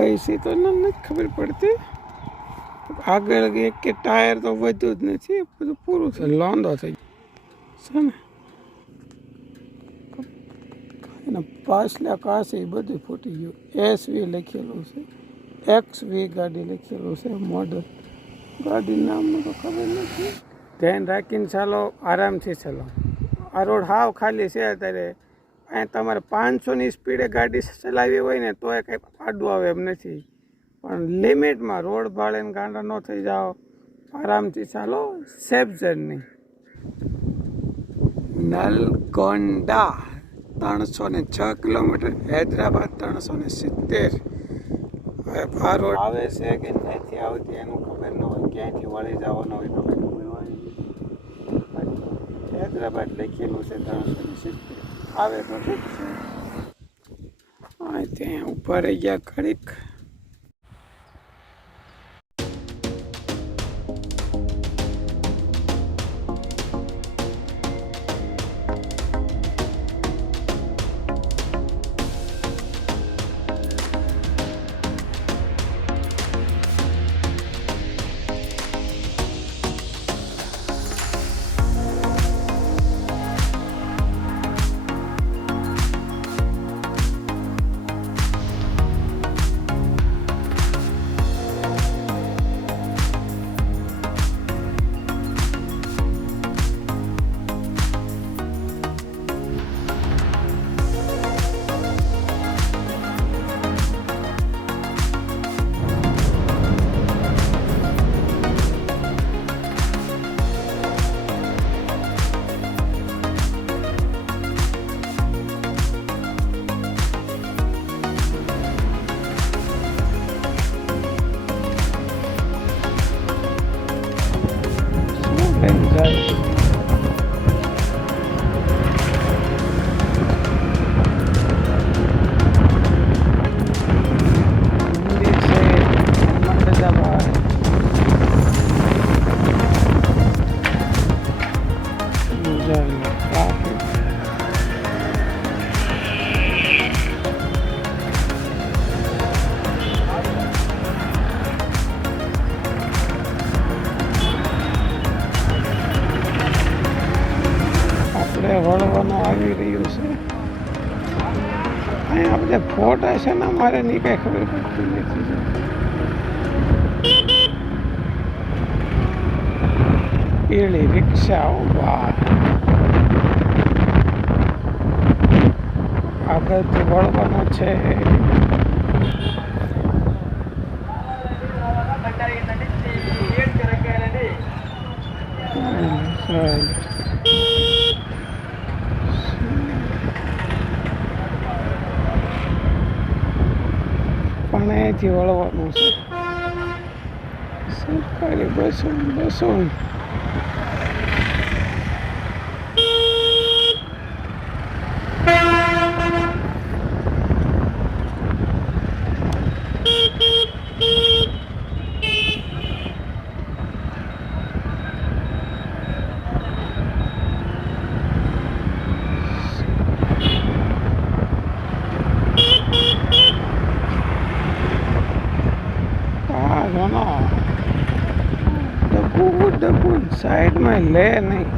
કઈ છે તો નથી ખબર પડતી. આગળ એક કે ટાયર તો વધ્યું જ નથી, બધું પૂરું છે, લોંદો થઈ છે ને. પાછલા કાચ એ બધું ફૂટી ગયું. SV લખેલું છે, XV ગાડી લખેલું છે, મોડલ ગાડી નામનું તો ખબર નથી. ધ્યાન રાખીને ચાલો, આરામથી ચાલો. આ રોડ હાવ ખાલી છે અત્યારે. અહીંયા તમારે 500ની સ્પીડે ગાડી ચલાવી હોય ને તોય કંઈ આડું આવે એમ નથી, પણ લિમિટમાં રોડ ભાળીને ગાંડા ન થઈ જાઓ. આરામથી ચાલો, સેફ જર્ની. નલગોંડા 306 કિલોમીટર, હૈદરાબાદ 370. હવે આ રોડ આવે છે કે નથી આવતી એનું ખબર ન હોય, ક્યાંયથી વળી જવાનો હોય તો ખબર હોય. હૈદરાબાદ લખેલું છે 370, આવે તો ઠીક છે. ત્યાં ઉપર રહી ગયા ઘડીક. વળવાનું આવી રહ્યું છે. અહીંયા આપણે ફોટા છે ને મારે નહીં કઈ ખબર પડતી નથી. પીળી રિક્ષા ઉભા આગળથી વળવાનું છે. પણ અહીંથી વળવાનું છે. સરકારી બસો ડબ્બુ સાઈડમાં લે નહીં.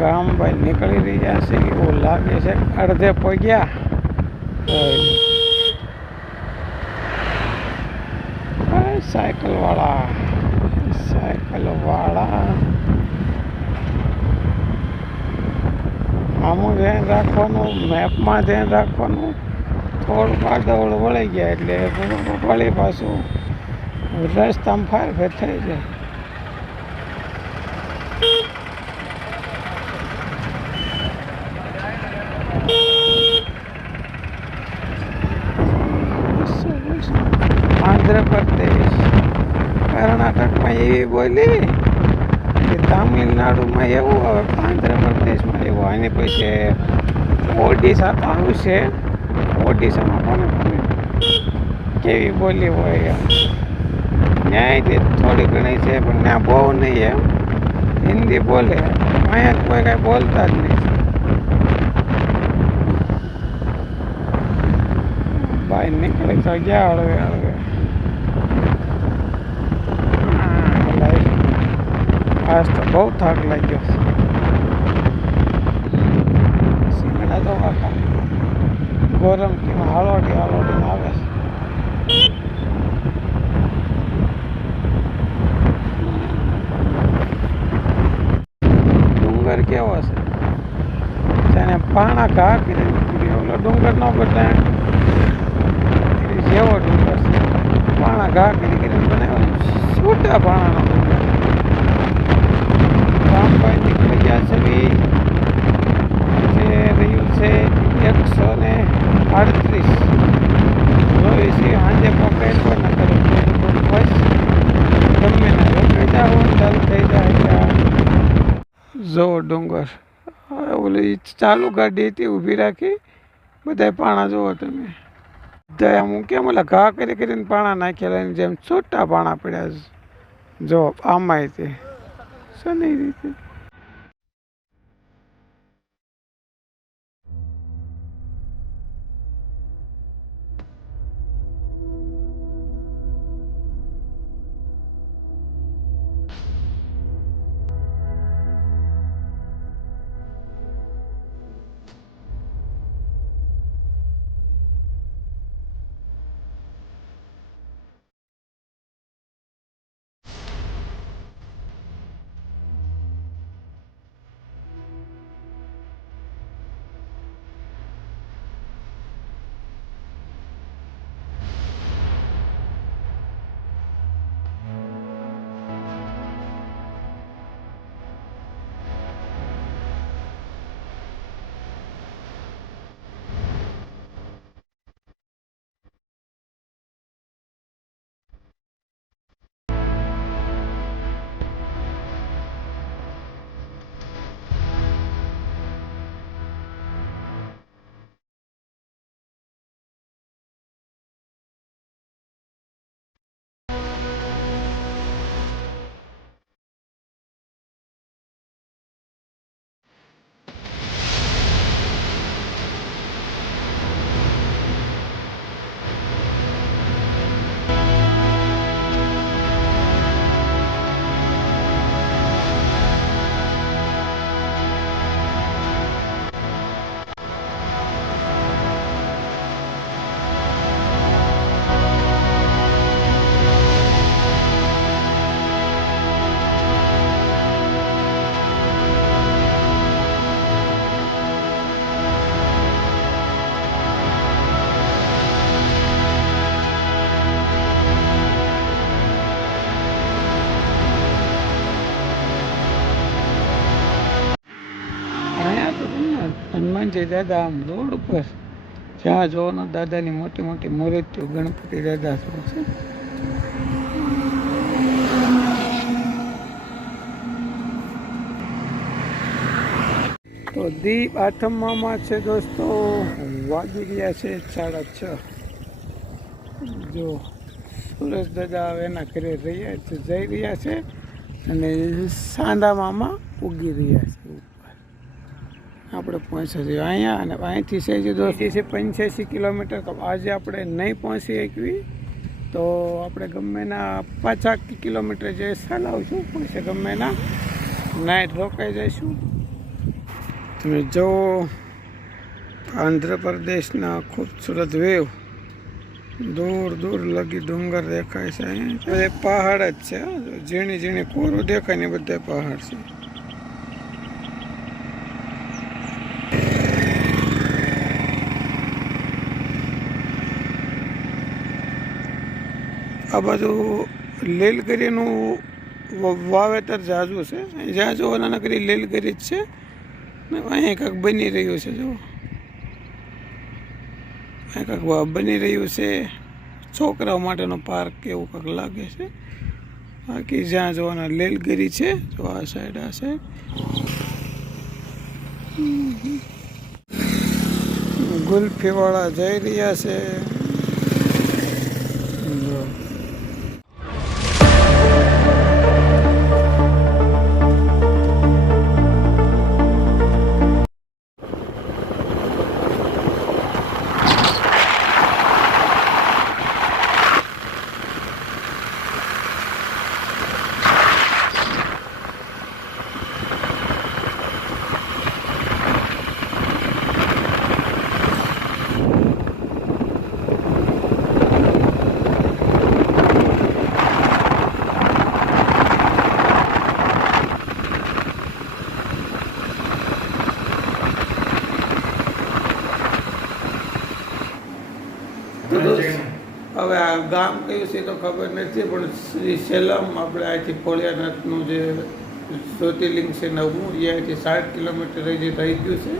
ગામ ભાઈ નીકળી રહ્યા છે એવું લાગે છે, અડધે પગ્યા. સાયકલ વાળા આમાં ધ્યાન રાખવાનું, મેપમાં ધ્યાન રાખવાનું. થોડુંક આડવડ વળી ગયા એટલે વળી પાછું રસ્તામાં ફારફેર થઈ જાય. આંધ્રપ્રદેશ, કર્ણાટકમાં એવી બોલી કે તામિલનાડુમાં એવું, હવે આંધ્રપ્રદેશમાં એવું. આની પછી ઓડિશા તો આવશે. ઓડિશામાં કોને ખબર કેવી બોલી હોય. ન્યાયથી થોડી ઘણી છે પણ ત્યાં બહુ નહીં એમ હિન્દી બોલે. અહીંયા કોઈ કાંઈ બોલતા જ નહીં. બહાર નીકળે તો ગયા હળવે હળવે. આજ તો બહુ થાક લાગ્યો. સિંગડા તો આખા ગરમ હાલોડી હાલોડીને આવે. ડુંગર કેવો છે તેને પાણા ઘા કરી ઓલો ડુંગર નો બતાય જેવો ડુંગર છે. પાણા ઘા કરીને બનાવ્યો છૂટા પાણાનો ડુંગર. રામભાઈ નીકળી ગયા છે. જે રહ્યું છે 138 જોઈ છે. સાંજે પકડ પણ ન કરે બસ ગમે ને રોકાઈ જાઓ ચાલુ થઈ જાય. જો ડુંગર ઓલી ચાલુ ગાડી હતી ઊભી રાખી બધા પાણા જોવો તમે. બધા હું કેમ ઓલા ઘા કરી કરીને પાણા નાખેલા એની જેમ છૂટા પાણા પડ્યા જો આમાંય તે શની રીતે. હનુમાનજી દાદા આમ રોડ ઉપર જ્યાં જોવાનો દાદાની મોટી મોટી મૂર્તિઓ ગણપતિ દાદા શું છે. તો દીપ આઠમમાં છે દોસ્તો. વાગી ગયા છે 6:30. જો સુરેશ દાદા એના ઘરે જઈ રહ્યા છે અને સાંડા મામા ઉગી રહ્યા છે. આપણે પહોંચ્યા છીએ અહીંયા અને અહીંથી છે જે દોસ્તી છે 85 કિલોમીટર. તો આજે આપણે નહીં પહોંચી શકવી તો આપણે ગમેના 5 કિલોમીટર જે ચલાવશું પછી ગમેના નાઇટ રોકાઈ જઈશું. તમે જો આંધ્રપ્રદેશના ખૂબસૂરત વેવ દૂર દૂર લગી ડુંગર દેખાય છે. અહીંયા એ પહાડ જ છે. ઝીણી ઝીણી કોરું દેખાય ને બધા પહાડ છે. આ બાજુ લીલગીરીનું વાવેતર ઝાઝું છે. જ્યાં જુઓ નાનકડી લીલગીરી જ છે ને અહીંયા કંઈક બની રહ્યું છે. જુઓ અહીં કંઈક બની રહ્યું છે. છોકરાઓ માટેનો પાર્ક એવું કંઈક લાગે છે. બાકી જ્યાં જોવાના લીલગીરી છે. જો આ સાઈડ ગુલ્ફીવાળા જઈ રહ્યા છે. તો હવે આ ગામ કયું છે તો ખબર નથી, પણ શ્રી સેલમ આપણે અહીંથી ભોળિયાનાથનું જે જ્યોતિર્લિંગ છે નવમું, એ અહીંથી 60 કિલોમીટર રહી ગયું છે.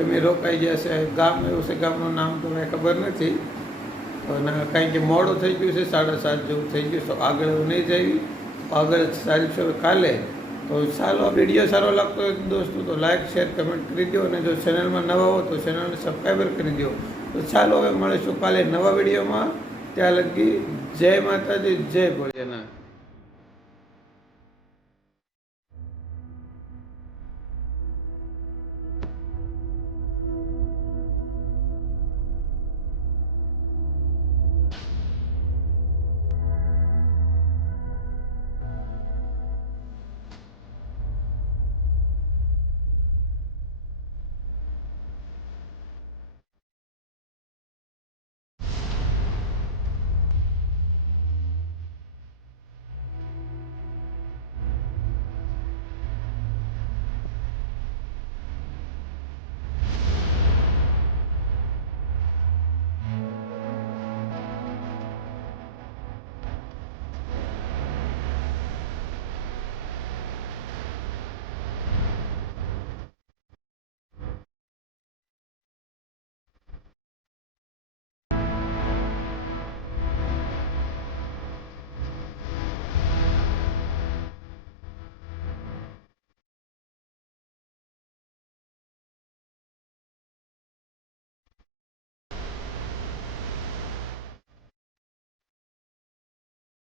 અમે રોકાઈ ગયા છે. ગામ એવું છે, ગામનું નામ તો મને ખબર નથી, અને કારણ કે મોડું થઈ ગયું છે, 7:30 જેવું થઈ ગયું, તો આગળ નહીં જઈ, આગળ સારી છે કાલે. તો ચાલો, આ વિડીયો સારો લાગતો હોય દોસ્તો તો લાઈક શેર કમેન્ટ કરી દો, અને જો ચેનલમાં નવા હો તો ચેનલને સબસ્ક્રાઈબર કરી દો. તો ચાલો હવે મળીશું કાલે નવા વિડીયોમાં. ત્યાં લગી જય માતાજી, જય ભોળિયાનાથ.